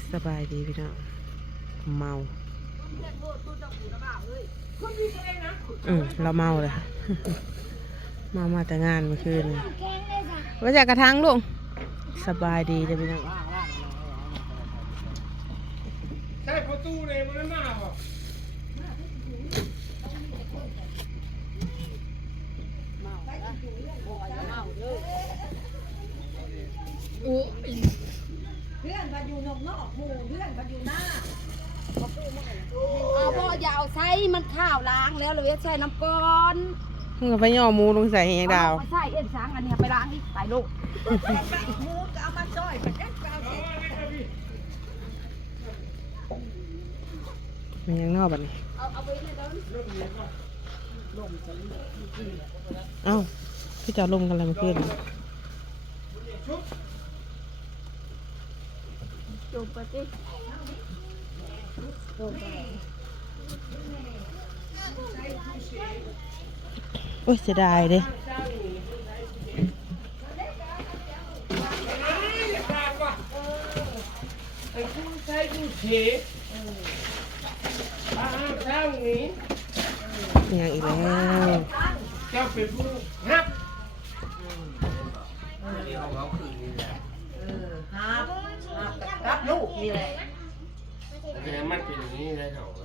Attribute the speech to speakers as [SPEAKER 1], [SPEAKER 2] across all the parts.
[SPEAKER 1] สบายดีพี่น้องเมาเราเมาเลยค่ะ มาแต่งานเมื่อคืนว่าจากกระทังลุงสบายดีจ้ะพี่น้อง
[SPEAKER 2] ใช่ประตูเลยมันหน้าบ่
[SPEAKER 3] เพื่อนพันอยู่นอกหมู่เพื่อนพันอยู่หน้าบ่อย่าเอาใส่มันข้าวล้างแล้วเราจะใส่น้ำก้อน
[SPEAKER 1] มึงก็ไปย่อหมูลงใส่เฮียงดาว
[SPEAKER 3] ใส่เอ็นสางอันนี้ไปล้างนี่ใส่ลูกหมูก็เอามาซอยไปเด็ดเอาสิ
[SPEAKER 1] มันยังนอกแบบนี้
[SPEAKER 3] เอาไปเลยเด้อ
[SPEAKER 1] เอ้าพี่จะลมกันอะไรเมื่อคืน
[SPEAKER 3] จุ่มไปสิจุ่มไป
[SPEAKER 1] โอ้ยเสียดายเด้
[SPEAKER 2] ไอ้ผู้ใช้ผู้เฉยเช้านี้
[SPEAKER 1] ยังอีกแล้ว
[SPEAKER 2] เจ้าเป็นผู้ฮับ
[SPEAKER 3] รับลูกนี่แหละ
[SPEAKER 2] แต่มันเป็นอย่างนี้เลยเถอะ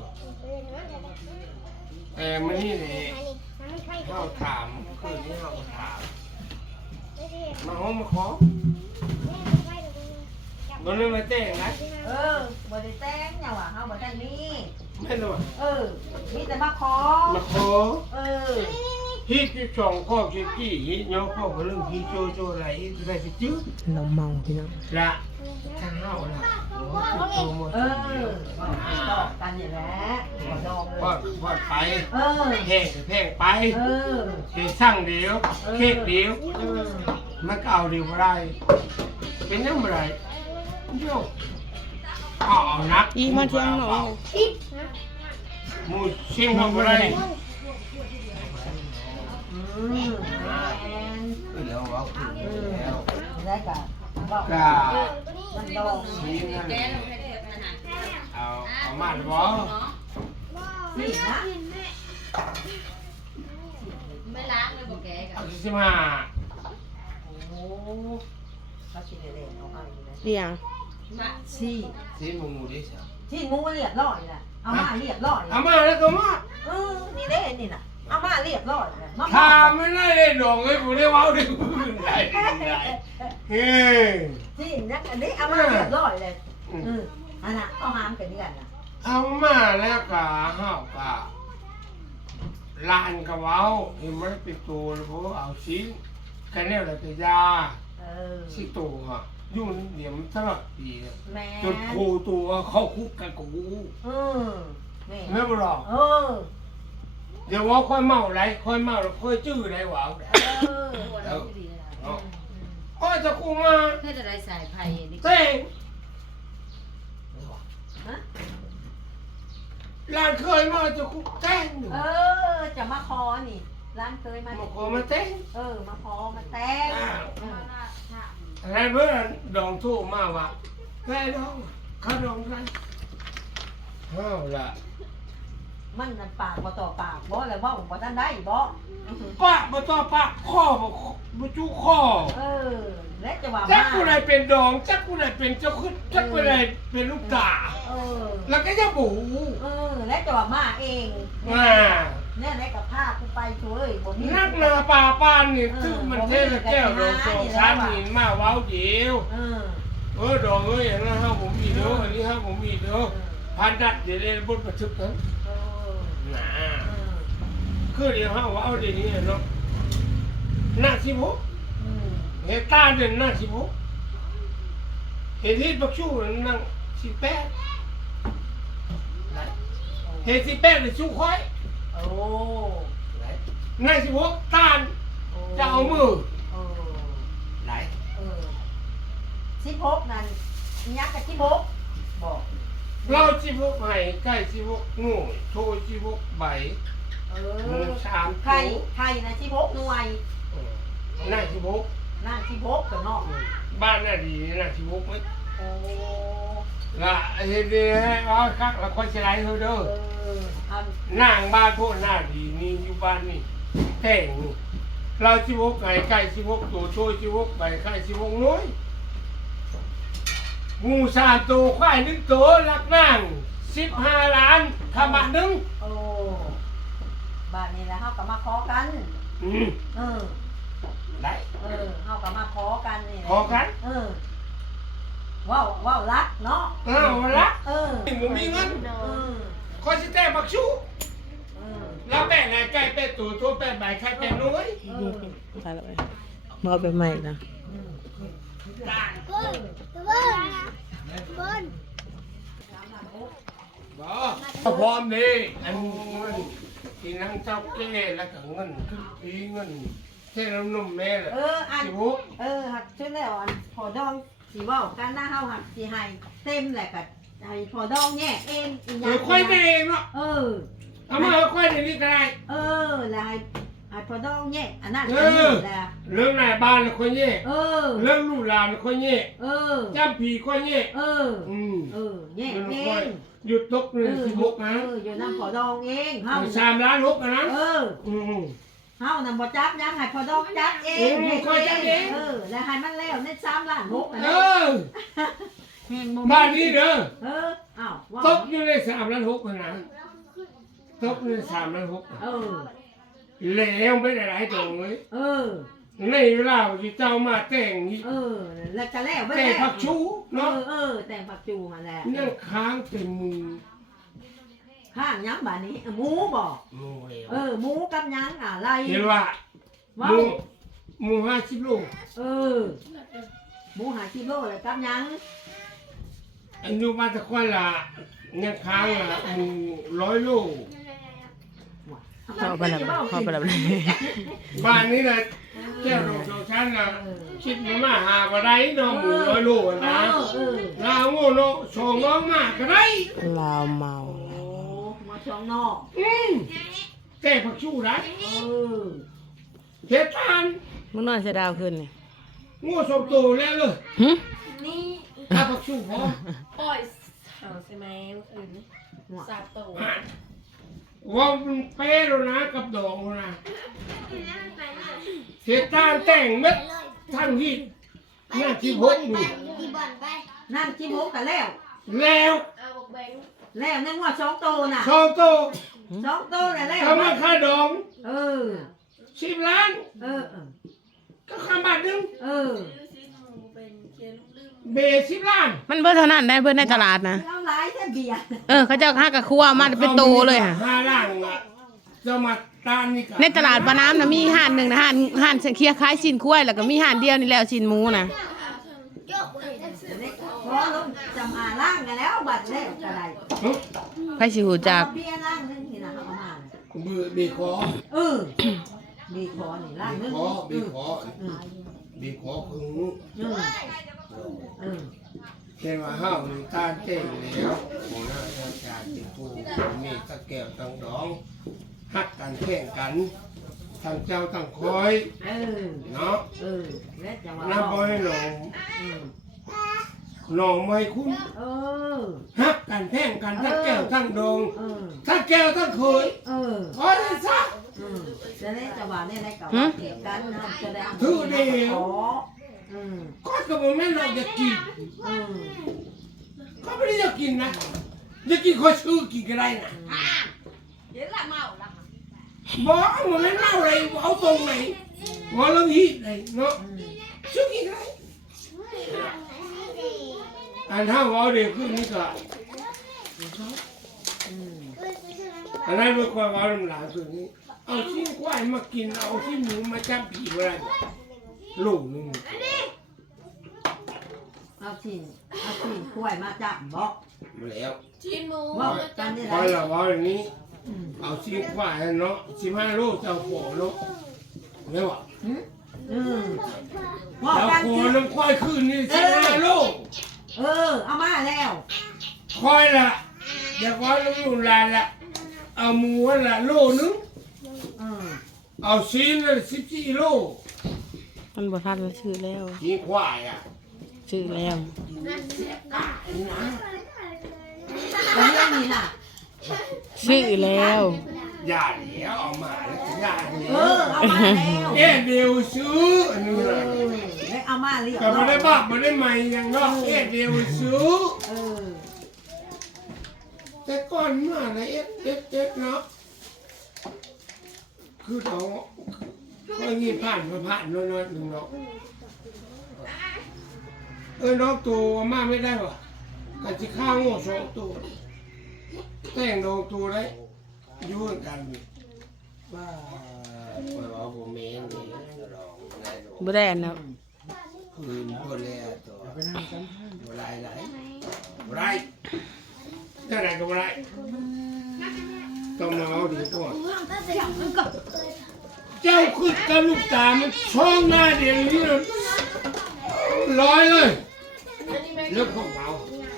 [SPEAKER 2] แต่มันนี่เลยเขาถามคืนนี้เขาถามมาห้องมาขอมันเลยมาแจ้งนะ
[SPEAKER 3] บ่ได้แต่งเนี่ยว่ะเฮาบ่แต่งนี่
[SPEAKER 2] ไม่รู้
[SPEAKER 3] มีแต่มาขอ
[SPEAKER 2] มาขอ ฮิตที่สองข้อที่กี่ฮิตเนาะข้อเรื่องฮิตโจอะไรฮิตได้ไปจื้อ
[SPEAKER 1] เราเมาพี่น้อง
[SPEAKER 2] ละข้างเฮาละโตหมด
[SPEAKER 3] ตอบกันอย่างแล้วดอง
[SPEAKER 2] พอดไปแพงไปเฮ็ดสั่งเดียวเค้กเดียวมันก็เอาเดียวบ่ได้เป็นยังบ่ได้เดี๋ยวเอานัก
[SPEAKER 1] อีมาเที่ยงหน่อย
[SPEAKER 2] หมูชิงเขาบ่ได้แล้วว่าคือแล้ว
[SPEAKER 3] ได้กะ
[SPEAKER 2] ก็
[SPEAKER 3] มันดอง
[SPEAKER 2] ชิงนั่นเอามาบ่
[SPEAKER 3] นี่นะ
[SPEAKER 4] ไม่ล้างเลยบอกแกกั
[SPEAKER 2] เอา
[SPEAKER 4] น
[SPEAKER 2] สิมา
[SPEAKER 3] โอ้เขาชิเล่นเอาให้นะ
[SPEAKER 1] เรียง
[SPEAKER 3] ชี้
[SPEAKER 2] สิหมูดิซะ
[SPEAKER 3] ชี้งูเรียบร้อยน่ะเอามาเรียบร้อย
[SPEAKER 2] เอามาแล้วก็มา
[SPEAKER 3] นี่เด้นี่น่ะเอามาเรียบร้อยน่ะมา
[SPEAKER 2] ถ้าไม่ได้เลยดอกเอ้ยบ่ได้เว้าได้ได้เฮ้ย
[SPEAKER 3] ชี้นักอันนี้เอามาเรียบร้อยเลยอันน่ะเอาหามกันนี่กันน่ะ
[SPEAKER 2] เอามาแล้วก็เฮาก็ลานก็เว้าที่มันเป็นตัวแล้วบ่เอาสิแค่แนวแล้วก็ยาสิตัวอ่ะอยู่เดี๋ยวมันตลอดปีเนี่ย
[SPEAKER 3] แม่
[SPEAKER 2] จนโคตัวเข้าคุกกันกู
[SPEAKER 3] แม่
[SPEAKER 2] ไม่บ่หรอก เดี๋ยวว่าค่อยเมาไรค่อยเมาแล้วค่อยจื้อไรหวาวก็จะกูมา
[SPEAKER 4] เพื่ออะไรสายไผ่นี่
[SPEAKER 2] เต้งหลานเคยมาจะกูเต้งอยู่
[SPEAKER 3] จะมาคอนี่ร้านเคยมา
[SPEAKER 2] มาขอมาเต้ง
[SPEAKER 3] มาคอมาแต้ง
[SPEAKER 2] อะไรเมื่อดองทู่มาว่าแค่ดองข้าดองไรเฮ้าละ
[SPEAKER 3] มันนั่นปากบ่ต่อปากบ่แล้วบ่บ่ทันได้บ่
[SPEAKER 2] ปากมาต่อปากข้อมาจู้ข้อ
[SPEAKER 3] และจะว่า
[SPEAKER 2] จักกูไหนเป็นดองจักกูไหนเป็นเจ้าขึ้นจักกูไหนเป็นลูกตาแล้วก็จะบู
[SPEAKER 3] และจะว่ามาเอง
[SPEAKER 2] มา
[SPEAKER 3] เนี่ยได้กับผ้ากูไปช่วยบ่มี
[SPEAKER 2] นักนาป่าปานนี่ซึ่งมันเทศแก้วโดนสองชั้นหินมาเว้าเดียวดองอย่างนั้นฮะผมมีเด้ออันนี้ฮะผมมีเด้อพันดัดเดี๋ยวเรียนบทประชุมกันน่ะคือเดี๋ยวฮะว่าเอาเดี๋ยวนี้เนาะหน้าสิบหกเฮต้าเดินหน้าสิบหกเฮที่บักชูนั่ง18เฮ18เลยชูค่อยหน้าสิบหกตานจะเอามือไหน
[SPEAKER 3] 16นั่นยักษ์กับ16บอก
[SPEAKER 2] เราสิบหกไห้ใกล้สิบหกงูโทสิบหกใบมือสาม
[SPEAKER 3] ไข่นะ16หน่วย
[SPEAKER 2] หน้าสิบหก
[SPEAKER 3] นั่น16กับเนาะ
[SPEAKER 2] บ้านน่าดีหน้าสิบหกไหม
[SPEAKER 3] โอ้
[SPEAKER 2] ละเฮ็ดดีให้เอาคักละคนสิไลเฮาเด้อ
[SPEAKER 3] เอา
[SPEAKER 2] นางบ้านพวกหน้าดีนี่อยู่บ้านนี่แต่งนี่เราสิวกไก่ไก่สิวกตัวโชยสิวกไก่ไก่สิวกน้อยงู3ตัวควาย1ตัวรักนาง15 ล้านขมานึง
[SPEAKER 3] โอ้บ้านนี้แหละเฮาก็มาขอกัน
[SPEAKER 2] อืม
[SPEAKER 3] เออ
[SPEAKER 2] ได้
[SPEAKER 3] เฮาก็มาขอกันนี่แหละ
[SPEAKER 2] ขอกัน
[SPEAKER 3] ว้าวรักเนาะ
[SPEAKER 2] เอาละ
[SPEAKER 3] Ừ.
[SPEAKER 2] บ่มีเงิน คอยสิแต่บักชู แล้วแบ่งไงไก่เป็ดตัวทั่วเป็ดใบไข่เป็ดน้อย
[SPEAKER 1] ไปแล้วไปมาเอาไปใหม่นะ
[SPEAKER 2] บ่พร้อมดีอันเงินที่นั่งเจ้าเก้แล้วก็เงินขึ้นปีเงินเท่น้ำนมแม่แหละสิบุก
[SPEAKER 3] หักชุดแล้วอันพอดองสิเว้ากันหน้าเฮาหักสิให้เต็มแหละก็ให้พอดองแยกเองอีห
[SPEAKER 2] ค่อยไปเองเนาะ
[SPEAKER 3] เออ
[SPEAKER 2] เอามาค่อยเดี๋ยวนี้ก็ได้
[SPEAKER 3] แล้วให้พอดองแยกอันนั้น
[SPEAKER 2] เอ
[SPEAKER 3] อันนี้
[SPEAKER 2] อ
[SPEAKER 3] แหละ
[SPEAKER 2] เรื่องนายบ้านค่อยแย่ เรื่องลูกหลานค่อยแย่ จำผีค่อยแย่
[SPEAKER 3] แยก
[SPEAKER 2] มัน
[SPEAKER 3] เอ
[SPEAKER 2] ค่อย
[SPEAKER 3] ง
[SPEAKER 2] หยุดตกเลยสิบุกนะ
[SPEAKER 3] อยู่นำพอดองเองเฮา
[SPEAKER 2] 3 ล้าน6นะ
[SPEAKER 3] เฮานำบ่จับยังให้พอดองจับเองแล้วให้มันแล้วใน3ล้าน6อัน
[SPEAKER 2] เอ
[SPEAKER 3] นี้
[SPEAKER 2] อบ้านนี้เด้อ
[SPEAKER 3] อ้าวว่า
[SPEAKER 2] ตกอยู่ใน3 ล้าน6นะตกอยู่ใน3 ล้าน6แล้วไม่ได้หลายตัวเลยในเวลาที่เจ้ามาแต่งนี่
[SPEAKER 3] แล้วก็แล้ว
[SPEAKER 2] แต่งผักชูเนาะ
[SPEAKER 3] แต่งผักจูมาแล้ว
[SPEAKER 2] นั่งค้างเต็มมือ
[SPEAKER 3] ข้างยังบ้านนี้หมูบอก
[SPEAKER 2] โอ้ย
[SPEAKER 3] หมูกับยังอะไร
[SPEAKER 2] เห็นว่าหมู50 โล
[SPEAKER 3] หมูหากิโลเลยกับยัง
[SPEAKER 2] อันอยู่มาตะควายละยังค้างละหมู100 โล
[SPEAKER 1] เขาเอาไปแล้วเขาเอาไปแล้ว
[SPEAKER 2] บ้านนี้นะแก้วโดดชั้นนะคิดมาหาบ่ได้เนาะหมู100 โลนะลาโง่โลสองน้องมากก็ได้
[SPEAKER 1] ลาวเมา
[SPEAKER 3] มาช่องนอก
[SPEAKER 2] แต่ผักชูนะเฮ็ดทาน
[SPEAKER 1] มึงนอนเสียดาวขึ้นนี่
[SPEAKER 2] งูสมโตแล้วเลย
[SPEAKER 1] หึ
[SPEAKER 5] นี่
[SPEAKER 2] ถ้าผักชูพอ
[SPEAKER 5] ปล่อยเอาใช่ไหมเมื่อคืนนี้สาบโต
[SPEAKER 2] ว่ามันเป๊ะแล้วนะกับดอกนะเฮ็ดทานแต่งเม็ดทั้งที่หน้าที่พกอยู่
[SPEAKER 3] นั่งจิ้มหมูกันแล้ว
[SPEAKER 2] แล้ว
[SPEAKER 5] เอาบอกแบงค์
[SPEAKER 3] แล้วในหัว2โตน่ะ
[SPEAKER 2] สองโต
[SPEAKER 3] 2โตแล้ว
[SPEAKER 2] ทำมาค่าดอง 10 ล้าน ก็ค่าบาทนึง
[SPEAKER 5] ซื้อสีหมูเป็นเคียนลืม
[SPEAKER 2] เบ10 ล้าน
[SPEAKER 1] มันเบิดเท่านั้นได้เบิดในตลาดนะ
[SPEAKER 3] เอาหลายแค่เบียร์
[SPEAKER 1] เขาเจ้าห้ากะคั่วมาเป็นโตเลยค่ะ
[SPEAKER 2] 5 ล้านอ่ะเจะมาตานนี่กัน
[SPEAKER 1] ในตลาดปาน้ำนะมีห้านหนึ่งนะห้านเคียคล้ายชินคุ้ยแล้วก็มีห้านเดียวนี่แล้วชินหมูนะ
[SPEAKER 3] พอลงจำอาล่างกันแล้วบัดแล้วก็ได้
[SPEAKER 1] ไผสิหูจัก
[SPEAKER 3] เบียร์ล่างนึงนี่นะเอามา
[SPEAKER 2] เบื่อเบคอ
[SPEAKER 3] มีคอนี่ล่าง
[SPEAKER 2] เบ
[SPEAKER 3] นึง
[SPEAKER 2] คอเบคอเบคอคือแค่ว่าห้าวนี่ตาเต้งแล้วหัวหน้าราชการติดผู้มีตะแก้วตั้งดองฮักกันแข่งกันทั้งเจ้าทั้งคอยเนาะ
[SPEAKER 3] แล้วจะว่า
[SPEAKER 2] น้ำบ่อยหนองหนองไม่คุ้นฮักกันแข่งกันทั้งแก้วทั้งดองทั้งแก้วทั้งเคยคอยซะ
[SPEAKER 3] จะได้จะว่าเนี่ยได้กับเก็บกันนะจะได้
[SPEAKER 2] ถือเดียว
[SPEAKER 3] อืม
[SPEAKER 2] ก็ก็บอกแม่เราอยากกิน
[SPEAKER 3] อืม
[SPEAKER 2] ก็ไม่ได้อยากกินนะอยากกินคอยซื้อกินก็ได้นะ
[SPEAKER 5] เดี๋ยวละเมาละ
[SPEAKER 2] บอกว่าแม่เล่าอะไรเอาตรงไหนว่าเรื่องฮีทไหนเนาะซื้อกินก็ได้อันถ้าว่าเดี๋ยวขึ้นนี่ก็อันนั้นเป็นความว่าลำหลานส่วนนี้เอาชิ้นควายมากินเอาชิ้นหมูมาจับผีอะไรลูกนึง
[SPEAKER 3] เอาชิ้นกล้วยมาจับบอก
[SPEAKER 2] มาแล้ว
[SPEAKER 5] ชิ้นหมู
[SPEAKER 3] ว่ากันได้
[SPEAKER 2] พ
[SPEAKER 3] ไร
[SPEAKER 2] อเราว่าอย่างนี้เอาชิ้นควายเนาะ15 โลเจ้าโผล่เนาะไม่ว่า
[SPEAKER 3] ว่า
[SPEAKER 2] เจ้า
[SPEAKER 3] กัน
[SPEAKER 2] โผล่
[SPEAKER 3] คือ
[SPEAKER 2] น้ำควายขึ้นนี่15 โล
[SPEAKER 3] เอามาแล้ว
[SPEAKER 2] ควายละเดี๋ยวควายลูกหลานละเอาหมูละโลนึงเอาชิ้นละ14 โล
[SPEAKER 1] มันบ่ทันแล้วชื่อแล้ว
[SPEAKER 2] ชิ้นควายอ่ะ
[SPEAKER 1] ชื่อแล้ว
[SPEAKER 3] แล้วเรื่องนี้น่ะ
[SPEAKER 1] ชื่อแล้ว
[SPEAKER 2] อย่าเดี๋ยวเอามาแล้วอย่าเดี๋ย
[SPEAKER 3] เอ
[SPEAKER 2] ว
[SPEAKER 3] อเอามาแล้ว
[SPEAKER 2] เดียวซื้ออันนี้เลย
[SPEAKER 3] แล้วเอามาเรียบ
[SPEAKER 2] ก็
[SPEAKER 3] ร้
[SPEAKER 2] ไม่
[SPEAKER 3] อย
[SPEAKER 2] ได้บ้าไม่ได้ใหม่ยังเนาะเดียวซื้อ
[SPEAKER 3] เออ
[SPEAKER 2] แต่ก่อนมาเลยเอ็ดเนาะคือเราก็งี้ผ่านน้อยหนึ่งเนาะน้องตัวมาไม่ได้วะแต่ที่ข้าวโง่โซตัวแต่งน้องตัวได้ยุ่งกันบ้าว่าผมเองนี่ร้องไงหนู
[SPEAKER 1] บ่ได้อันนะ
[SPEAKER 2] คืนพอแล้วตัวบ่ไรบ่ไรได้ไรก็บ่ไรต้องมาเอาดีก่อนเจ้าคือกับลูกตามันช่องหน้าเดียวนี้ร้อยเลยเรื่องของเรา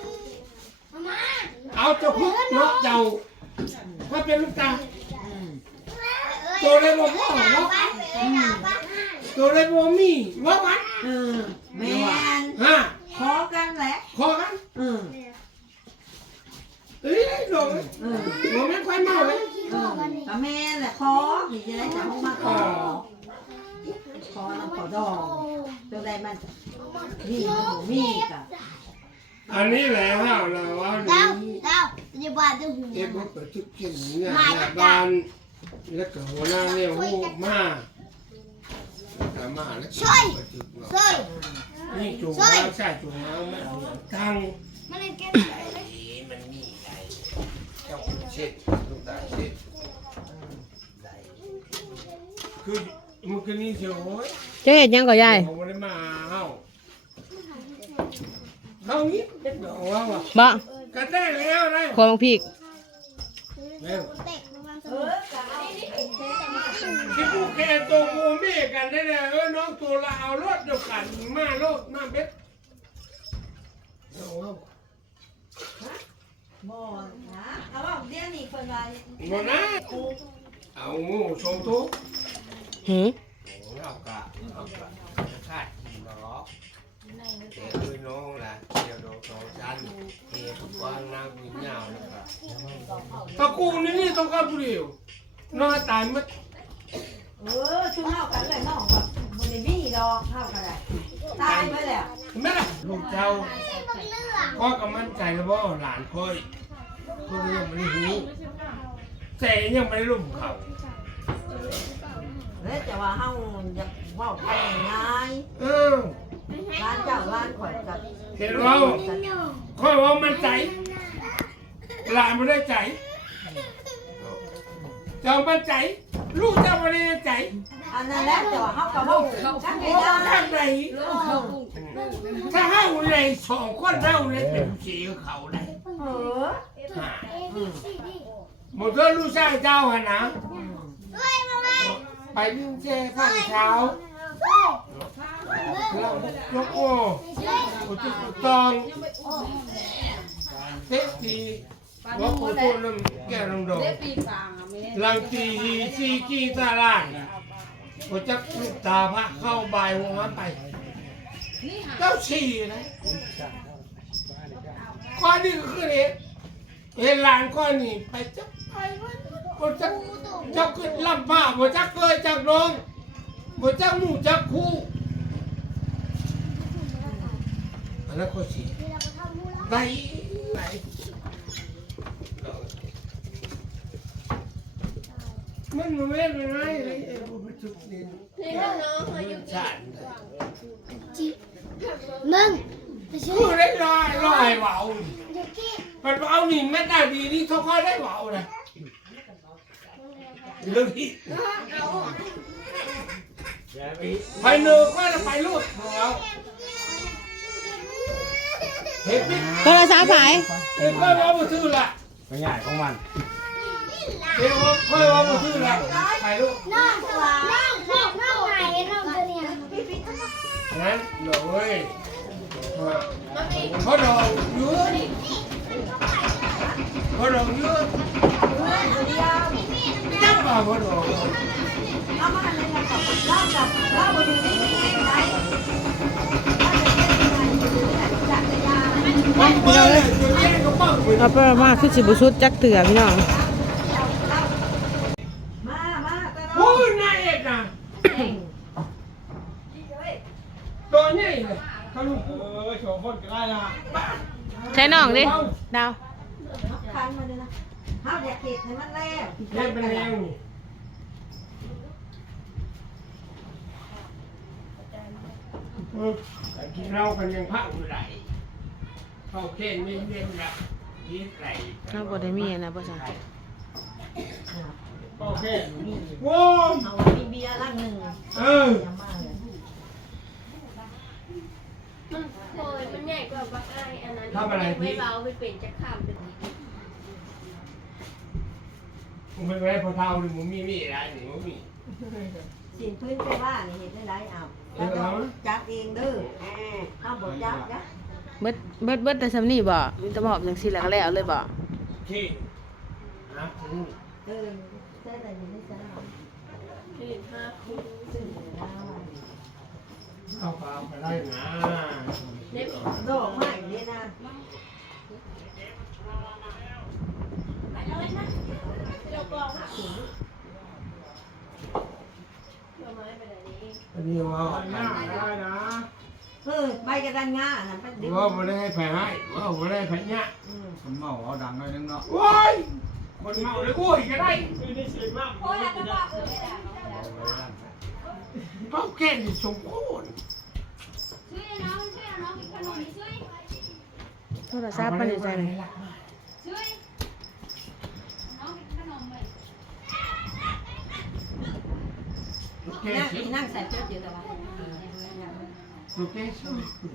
[SPEAKER 2] เอาเจ้าคุกเนาะเจ้าว่าเป็นลูกตาตัวเลยบอกว่าตัวเลยบอกมีว่าวัน
[SPEAKER 3] เออแมน
[SPEAKER 2] ฮะ
[SPEAKER 3] ขอกันแหละ
[SPEAKER 2] ขอกัน
[SPEAKER 3] เออ
[SPEAKER 2] เอ้ยโดน
[SPEAKER 3] เออ
[SPEAKER 2] โดนไม่ค่อยเมาเลย
[SPEAKER 3] เออแต่แม่แหละขอที่จะได้จะห้องมาขอแล้วขอดอกตัวใดมันนี่มันบ่มีกับ
[SPEAKER 2] อันนี้แหละฮะเราว่า
[SPEAKER 6] เต้า
[SPEAKER 2] นี่
[SPEAKER 6] เต้าจะบ้าจะหู
[SPEAKER 2] เอ็มก็ทุกเกี่ยงเนี่ยบ้านแล้วก็หัวหน้าเนี่ยหูมาแต่มาแล้วก็จุด
[SPEAKER 6] เฮ้ย
[SPEAKER 2] นี่จุดแล้วใช่จุดแล้วไม่เอาทั้ง
[SPEAKER 6] มันเลยแก้
[SPEAKER 2] มันมีไงเจ้าเช็ดลูกตาเช็ดคือมันคือนี่เชียวโอ้ย
[SPEAKER 1] เจ้าเห็ดหยังก็ยาย
[SPEAKER 2] เขาไม่ได้มาเอางี้เป็นดอกว่าว่ะ
[SPEAKER 1] บ่
[SPEAKER 2] ก็ได้แล้วได้
[SPEAKER 1] ขวมักพริก
[SPEAKER 2] แล้ว
[SPEAKER 6] เตะประมาณ
[SPEAKER 3] เออกับไอ้นี่
[SPEAKER 2] ที่ผู้แก่ตัวกูมีกันได้เลยน้องตัวละเอารถเดียวกันมาโลดมาเบ็ดเอาว่า
[SPEAKER 3] บ่นะเอาว่าเดี๋ยวนี้คนว่า
[SPEAKER 2] หมดนะเอางูชมทุก
[SPEAKER 1] หือ
[SPEAKER 2] เอากะคาดกินเนาะเด็กคือน้องล่ะเดี๋ยวโดนสองชั้นเด็กวางนางกินเหงานะครับตะกูนี่ต้องการผู้เดียวน้อยตายมัด
[SPEAKER 3] เออชุ่มเฮากันเลยน้องกับบ่ได้มีดอกเฮากันได้ตายไปแล้ว
[SPEAKER 2] ไม่ล่ะลูกเจ้าก็กำมั่นใจแล้วว่าหลานค่อยเขายังไม่ได้รู้แต่ยังไม่ได้ลุ่มเขา
[SPEAKER 3] แล้วแต่ว่าเฮาอยากเว้าไปง่าย ร้านเจ้าร้านข่อยกับ
[SPEAKER 2] เห็นว่าค่อยว่ามันใจหลานไม่ได้ใจเจ้ามันใจลูกเจ้าไม่ได้ใจ
[SPEAKER 3] อันนั้นแหละแต่ว่าเฮาก็เว้าจังได๋
[SPEAKER 2] ว่า
[SPEAKER 3] ได้
[SPEAKER 2] ทำไรถ้าเฮาเลยสองคนเฮาเลยเป็นสีเขาได้
[SPEAKER 3] เออ
[SPEAKER 2] หมดเรื่องลูกชายเจ้าหนะไปนึ่งแช่ผ้าเช้าเรายกโอ้อุจุกุตองเทปีว่ากูตัวนึงแก่ลงดอกลังตีซีกีตาลานกูจะลูกตาพระเข้าใบวงนั้นไปเจ้าฉี่นะข้อนี้ก็คือเนี่ยเห็นหลานข้อนี้ไปจะไปวันกูจะขึ้นลำผ้ากูจะเคยจากน้องกูจะหมู่จะคู่อันนั้นก็ฉี่ไหนมันไม่เป็นไรเลยไอ้ผู้ไปจุกนี่มันชาติ
[SPEAKER 6] มึง
[SPEAKER 2] พูดได้ลอยเบามันเบานี่ไม่ได้ดีนี่เขาค่อยได้เบานะเรื่องที่ไปเนื้อก็จะไปลูกของเราเห็นไหม
[SPEAKER 1] โทรศัพท์ไผ
[SPEAKER 2] เห็นค่อยว่ามาซื้อละ
[SPEAKER 7] ไม่ง่ายของมัน
[SPEAKER 2] เห็นว่าค่อยว่ามาซื้อละไปลูก
[SPEAKER 6] น้องตัวน้องไหนน้องตัวเนี้ย
[SPEAKER 2] นั้นเดี๋ยวเว้ยเขาดองเยอะเขาดองเยอะจับมาเขาดอง
[SPEAKER 3] เอามาเลยนะกับเราบ่อยู่นี่เองได้
[SPEAKER 1] พี่น้องเอ้ย
[SPEAKER 2] ตัวแย่ก็เปิด
[SPEAKER 1] เอาไปมาคือสิบุชุดจักเตือพี่น้อง
[SPEAKER 3] มาตะด
[SPEAKER 2] โอ้
[SPEAKER 3] อง
[SPEAKER 2] ยนายเอ็ดนะตัวใหญ่เลยเขาลูกโชว์คนก็ได้นะ
[SPEAKER 1] ใช้น้องดิดาว
[SPEAKER 3] คันมาเลยนะเฮาอยากเก็บให้มันแล้ว
[SPEAKER 2] เล่นเป็นแรงนี่แต่กินเรากันยังพักอยู่ไหนเข้าเข่นเย็นๆละยืดไหล
[SPEAKER 1] เราบ่ได้มีอันนะบ่ใช่
[SPEAKER 2] เข้าเข่นโว้ย
[SPEAKER 3] เอามีเบียร์ลังหนึง
[SPEAKER 2] เออ
[SPEAKER 3] อย่ามาเลย
[SPEAKER 5] โอ้ยมันใหญ่กว่าบักไอ้อันนั้น
[SPEAKER 2] ทำอะไรพี่
[SPEAKER 5] ไม่เบาไม่เป็นจะข้ามเป็น
[SPEAKER 2] มึงเป็นไรพอเท่าหรือมึงมีอะไรหรือมึงมี
[SPEAKER 3] สินพื้นไปว่านี่เห็นได้ไรเอาตะดองจับเองเด้อเอาบ่จับนะ
[SPEAKER 1] เบิดแต่ซำนี้บ่มีแต่บอกจังซี่แล้วก็แล้วเลยบ่
[SPEAKER 2] ที่ฮะ
[SPEAKER 3] เออใช่แต่ยังไม่ใช่หรอก
[SPEAKER 5] ที่ห้าคู่
[SPEAKER 3] สื่อแล้ว
[SPEAKER 2] เอาเปล่าไปได้นะ
[SPEAKER 3] ดอกไม้เนี่ยนะ
[SPEAKER 5] ตัวไม้ไปไหนนี้
[SPEAKER 2] อันนี้ว่าหน้าได้นะ
[SPEAKER 3] ใบกระดานงาน่ะมันดึง
[SPEAKER 2] ว่าไม่ได้ให้แผลให้ว่าไม่ได้แผลเนี่ย
[SPEAKER 7] คนเมาเอาดังหน่อยนึงเนาะ
[SPEAKER 2] ว้ายคนเมาเลยโอ้ยก็ได้คือได้เสียมากก็แก่ที่สมควร
[SPEAKER 1] โทรศัพท์มันอยู่ใจไหน
[SPEAKER 2] แก่
[SPEAKER 3] นั่ง
[SPEAKER 2] สิ
[SPEAKER 3] นั่งใส่เสื้อเดียวแต่ว่า
[SPEAKER 2] แก่สิ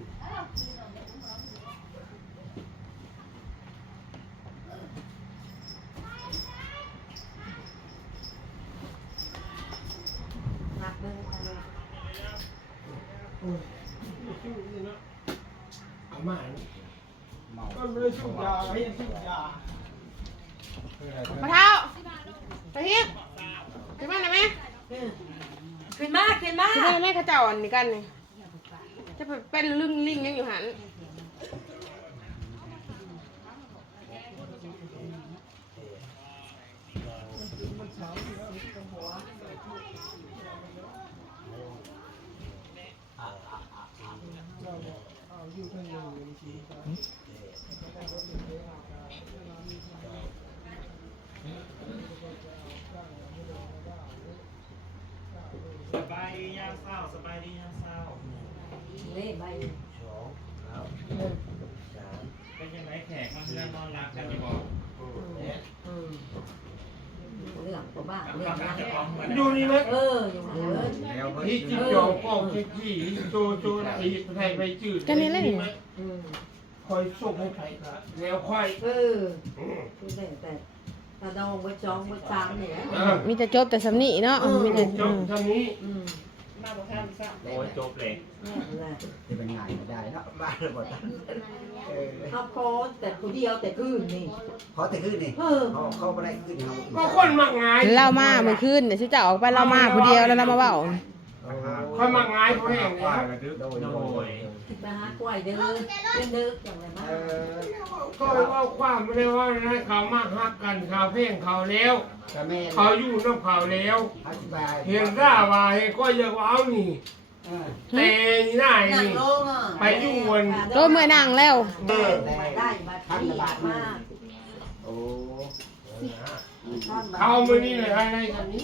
[SPEAKER 3] หนักเบิ่ง
[SPEAKER 2] เอามา
[SPEAKER 7] เมา
[SPEAKER 2] ก็ไม่ได้สูบยาให้สูบยา
[SPEAKER 1] มาเท้าไปเฮียขึ้นมาหน่อยไหม
[SPEAKER 3] ขึ้นมา
[SPEAKER 1] ขึ้นมาหน่อยไหมเขาเจ้าอันนี้กันนี่จะเป็นลึงลิงยังอยู่หัน
[SPEAKER 8] สบายดียามเศร้าสบายดียามเศร้า
[SPEAKER 3] เล่ใบ
[SPEAKER 8] เป็นยังไงแขกมาเพื่อนนอนรักกันอยู่บอก
[SPEAKER 3] เรื่องตัวบ้าเรื่องนั้น
[SPEAKER 8] จะพร้อมเหมือน
[SPEAKER 2] ดูนี่ไหม
[SPEAKER 3] อยู่เออ
[SPEAKER 7] แล้วเฮ้ย
[SPEAKER 2] ที่จิ๊บจองกองจิ๊บจี้โจไอ้ไทยไปจืดคอยส่งให้ใครก็แล้วค่อย
[SPEAKER 3] คือแต่ตาดองเบอร์จองเบอร์สามเนี่ย
[SPEAKER 1] มีแต่จบแต่สำนีเนาะมีแต่
[SPEAKER 2] จบทำนี้
[SPEAKER 5] มาบอกข้ามซ้
[SPEAKER 8] โอ้ยจบเลย
[SPEAKER 7] จะเป็นไงไม่ได้เนาะบ้าเลยหมด
[SPEAKER 3] เขาโพสแต่ผู้เดียวแต่คืนนี่
[SPEAKER 7] ขอแต่ขึ้นนี่เขาไม่ได้ขึ้นเขา
[SPEAKER 2] ก็คนมักง่าย
[SPEAKER 1] เล่ามาเมื่อคืนเดี๋ยวชิจะออกไปเล่ามาผู้เดียวแล้วเรามาเว้า
[SPEAKER 2] คนมักง่ายเขาแห้ง
[SPEAKER 7] ว่า
[SPEAKER 2] นะ
[SPEAKER 7] กระดึ๊บโดย
[SPEAKER 8] โอ้ย
[SPEAKER 3] ไปหากล้วยเด้อเป็นเด้ออย่างไรบ้าง
[SPEAKER 2] ก็ว่าความไม่ได้ว่านะเขามากฮักกันเขาเพ่งเขาแล้ว
[SPEAKER 7] แต่แม่
[SPEAKER 2] เขาอยู่น้ำเขาแล้ว
[SPEAKER 7] อธิบาย
[SPEAKER 2] เห็นร่าว่าเห็นก็อยากเอานี่แต่นี่ได้นี่ไปอยู่วัน
[SPEAKER 1] โดยเมื่อนั่งแล้ว
[SPEAKER 3] ได้มาที่มาก
[SPEAKER 7] โอ้
[SPEAKER 2] เขาไม่นี่เลยอะไรกันนี้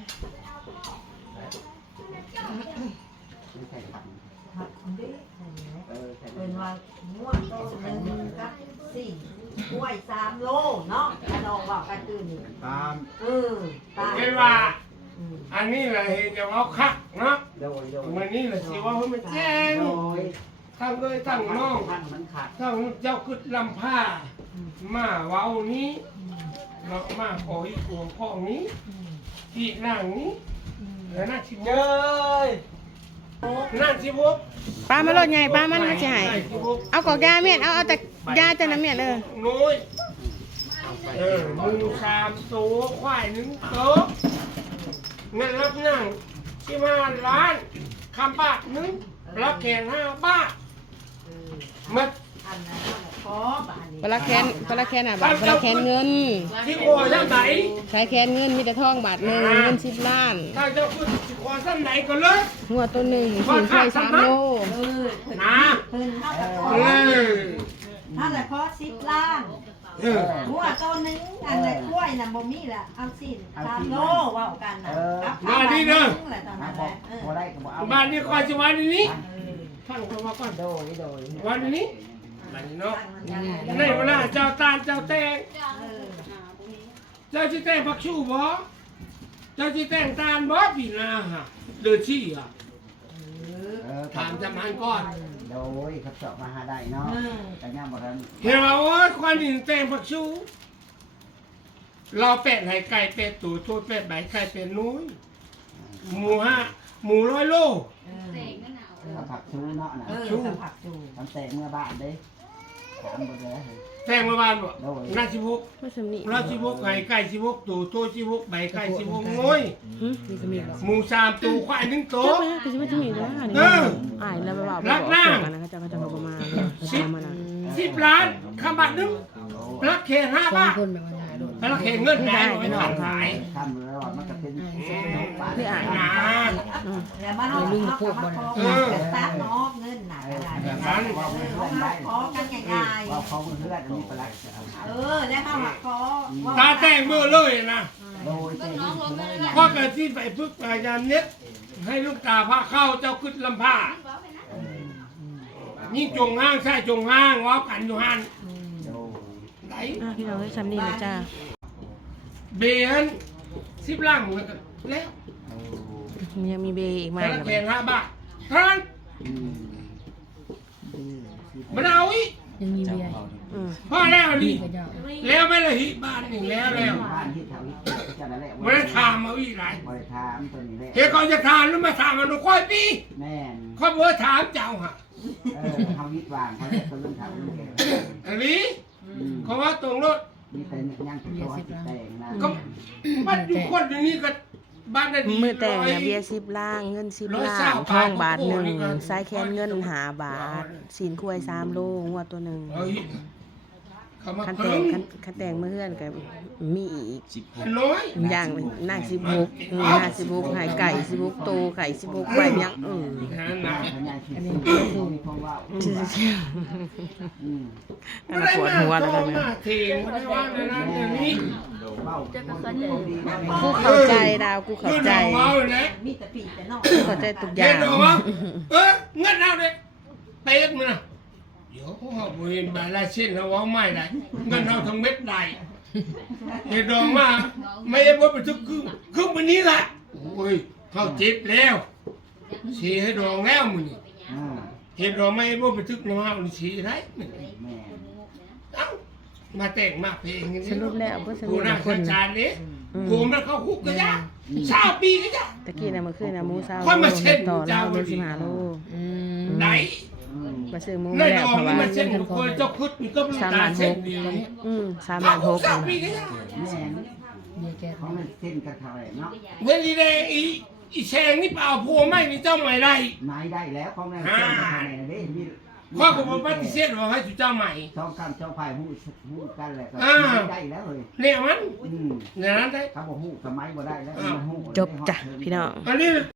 [SPEAKER 7] ไม่ใช่ขัน
[SPEAKER 3] หักดิ
[SPEAKER 7] ใช่
[SPEAKER 3] เป็นว่าง่วงโตหนึ่งกับสี่กล้วย3 โลเนาะกระดองบอกกันตื่นนี่
[SPEAKER 7] ตาม
[SPEAKER 3] ตาม
[SPEAKER 2] เป็นว่า อันนี้แหละเห็นจะว่าคักเนาะ
[SPEAKER 7] โดยโดย
[SPEAKER 2] วันนี้แหละสิว่าเพิ่นมาแจ้ง
[SPEAKER 7] โดย
[SPEAKER 2] ทั้งเลยทั้งน้อง
[SPEAKER 7] ขันมันขาด
[SPEAKER 2] ทั้งเจ้าขึ้นลำผ้ามาเว้านี้เนาะมาขออีกหัวข้องนี้ที่นั่งนี้แล้วน่าชิบน่าชิบ
[SPEAKER 1] ป้ามาโลดใหญ่ป้ามันมาสิให้เอากอกยาเมียนเอาแต่ยาจะน้ำเมียน
[SPEAKER 2] น้อยมือ3 ตัวควาย1 ตัวเงินรับนั่ง15 ล้านคำบาท1รับแขน5 บาทมัด
[SPEAKER 3] อันนั้นขอบานนี้
[SPEAKER 1] ปลาแคนปลาแคนอ่ะบาทปลาแคนเงิน
[SPEAKER 2] ที่ครัวท่านไหน
[SPEAKER 1] ใช้แคนเงินมีแต่ทองบาทหนึ่งเงิน10 ล้าน
[SPEAKER 2] ถ้าเจ้าคุณที่ครัวท่านไหนก็เลย
[SPEAKER 1] หัวตัวหนึ่งสินถ้วย3 โล
[SPEAKER 2] นะ
[SPEAKER 3] เพิ่นเท่ากับขอ
[SPEAKER 2] เออ
[SPEAKER 3] ถ้าแต่ขอ10 ล้าน
[SPEAKER 2] เออ
[SPEAKER 3] หัวตัวหนึงอันไหนกล้วยน่ะบ่มีละเอาสิ3 โลเว้ากันน่ะกับแหละตอนนั้นแหละ
[SPEAKER 7] พอได้ก็บอกเอา
[SPEAKER 2] บ้านนี้คอยจะวันนี้ท่านก็มาก่อน
[SPEAKER 7] โดยโดย
[SPEAKER 2] วันนี้มันเนาะในเวลาเจ้าตาลเจ้าแตงเจ้าจีแตงผักชูบ่เจ้าจีแตงตาลบ่ปีหน้าฮะเดือดชี้อ่ะถามจำมันก่อน
[SPEAKER 7] โดยเขาสอบมาหาได้เนาะแต่ย่างบอกนั้น
[SPEAKER 2] เห็นว่าโอ้ยควันหินแตงผักชูเราเป็ดไห่ไก่เป็ดตู่ตัวเป็ดใบไก่เป็ดนุ้ยหมู100 โล
[SPEAKER 4] เสกนั่นน่ะ
[SPEAKER 7] เขาผักชูเนาะนะ
[SPEAKER 3] ผักจู
[SPEAKER 7] ทำแต่เมื่อบ้านเด้ถามหมดเลย
[SPEAKER 2] แตงมาบ้านบ่น่าสิบก
[SPEAKER 1] ไม่สำนี
[SPEAKER 2] เราสิบกไก่ไก่สิบกตู่ตัวสิบกใบไก่สิบกงอย
[SPEAKER 1] มีสำนีหรอ
[SPEAKER 2] หมู3 ตัวควาย1 ตัว
[SPEAKER 1] เจ้าแม่ก็จะไม่จะมีแล้วนี่
[SPEAKER 2] เออ
[SPEAKER 1] อ่ายแล้วบ่าว
[SPEAKER 2] รักหน้า
[SPEAKER 1] กันนะเขาจะมาประมาณมานะ
[SPEAKER 2] 10 ล้านคำบาทนึงรักแค่5 บาทรักแค่เงินได้ไม่ผ่านขาย
[SPEAKER 7] ทำแล้วมันก็เป็น
[SPEAKER 1] ที่อ่าน
[SPEAKER 2] นะ
[SPEAKER 3] แล้วมาเอาพวกมันตาน้องเงินหนักอะไรแบบนั้นขอกันง่าย
[SPEAKER 7] ว่าเขาเพื่อนมีประหลัด
[SPEAKER 3] ๆแล้วเข้ามาขอ
[SPEAKER 2] ตาแต่งเบอร์เลยนะ
[SPEAKER 7] โดยเจ้าหญิงเลย
[SPEAKER 2] พ่อเกิดที่ไปพึกพยายามเน็ตให้ลูกตาพาเข้าเจ้าขึ้นลำผ้ายิ่งจงห้างใช่จงห้างว่ากันอยู่หัน
[SPEAKER 7] โดย
[SPEAKER 2] ไหน
[SPEAKER 1] พี่น้องได้สำนีนะจ้า
[SPEAKER 2] เบน10 ล้านแล้ว
[SPEAKER 1] ยังมีเบย์อีกไหม
[SPEAKER 2] แต่ละแค่5 บาทเท่านั้นมันเอาอีก พ่อแล้วดิแล้วไม่ละหิบ้านหนึ่งแล้ว
[SPEAKER 7] บ้านที่แถวนี้จะนั่นแหละ
[SPEAKER 2] ไม่ได้ถามมาอีกไร
[SPEAKER 7] บริทามตัวนี้แหละ
[SPEAKER 2] เฮ้ยเขาจะถามหรือมาถามมันดูค่อยปี
[SPEAKER 7] แม่น
[SPEAKER 2] เขาบอกว่าถามเจ้าฮะ
[SPEAKER 7] เขาวิทวางเขาจะตัวเรื่องถามเรื่องแก
[SPEAKER 2] อันนี้เขาว่าตรงรถ
[SPEAKER 7] มีแต่ยังตัวแต่งนะ
[SPEAKER 2] ก็บ้านอยู่คนอย่างนี้ก็บ้านได้ดี
[SPEAKER 1] มือแต่งนะเบียร์10 ล้านเงิน10 ล้านทองบาทหนึ่งสายแคนเงิน5 บาทสินควาย3 โลหัวตัวหนึ่ง
[SPEAKER 2] เฮ้ยเขามา
[SPEAKER 1] คันแต่
[SPEAKER 2] เพิ่
[SPEAKER 1] ง
[SPEAKER 2] ม
[SPEAKER 1] คันแต่งเมื่อเฮือนกับมีอีก
[SPEAKER 2] น้อย
[SPEAKER 1] อย่างหน้า16หน้า16หายไก่16โตไก่16ใบยัง
[SPEAKER 2] หนา
[SPEAKER 7] พญาชิดมีความว่า
[SPEAKER 1] อันนั้นปวดหัวแล้วกัน
[SPEAKER 2] ห
[SPEAKER 1] นะ
[SPEAKER 2] น้าเทงไม่ได้ว่าในนั้นอย่างนี้
[SPEAKER 7] เบ้าดีนะ
[SPEAKER 1] กูเข้าใจดาวกูเข้าใจ
[SPEAKER 2] เงินเอาเลย
[SPEAKER 3] มีแต่ปีแต่นอก
[SPEAKER 1] กูเข้าใจทุกอ
[SPEAKER 2] เงิ
[SPEAKER 1] ย่าง
[SPEAKER 2] นเอาวะเงินเอาเลยเป๊กมันนะเดี๋ยวเขาบอกเห็นใบลายเส้นเขาว่าไม่ได้เงินเอาทั้งเม็ดได้เห็นดองมาไม่ได้ว่าไปทุกครึ่งวันนี้แหละโอ้ยเขาเจ็บแล้วฉีให้ดองแล้วมึงเห็นดองไม่ได้ว่าไปทุกน้ำมันฉีไร
[SPEAKER 7] แม่
[SPEAKER 2] เอ้ามาแต่งมาเพลงนี้
[SPEAKER 1] สรุปแล้วก็ส
[SPEAKER 2] กู
[SPEAKER 1] รุป
[SPEAKER 2] น่า
[SPEAKER 1] ค
[SPEAKER 2] ขั
[SPEAKER 1] น
[SPEAKER 2] ด
[SPEAKER 1] นะ
[SPEAKER 2] จานนี้กูมันเข้าคุกก็ยาก20 ปีก็ยาก
[SPEAKER 1] ตะกี้นะเมื่อคืนนะหมูซาว
[SPEAKER 2] ค่อยมาเช็ด
[SPEAKER 1] ต่อ
[SPEAKER 2] เจ้า
[SPEAKER 1] เราเงิน15 โล
[SPEAKER 2] ไหน
[SPEAKER 1] มาซื้อหมู
[SPEAKER 2] ใน
[SPEAKER 1] แล้
[SPEAKER 2] ด
[SPEAKER 1] ว
[SPEAKER 2] อง
[SPEAKER 1] เพราะ
[SPEAKER 2] นี่
[SPEAKER 1] ว่า
[SPEAKER 2] มันเส้นของคนเจ้าคุดมันก็มีตาเส้นเดียว
[SPEAKER 1] 3 ล้าน
[SPEAKER 2] คุก
[SPEAKER 1] 6
[SPEAKER 2] 3 ปีก็ยาก
[SPEAKER 7] แม่เขาไม่เส้นกระเทยเนาะ
[SPEAKER 2] เงินดีแดงอีแชงนี่เปล่าพัวไม่มีเจ้าใหม่ได้
[SPEAKER 7] ไม้ได้แล้วเขาไม่เส้นกระเทยเด้มี
[SPEAKER 2] ข้อกูบอกปฏิเสธว่าให้จุเจ้าใหม่
[SPEAKER 7] ช่องกำช่องไฟหูกันแหละก็ได้แล้วเลย
[SPEAKER 2] เนี่ยมันเนี่ยนั้นได้
[SPEAKER 7] เขาบอกหูกับไม้บ่ได้แล้วหู
[SPEAKER 1] จบจ้ะพี่น้อง
[SPEAKER 2] อันนี้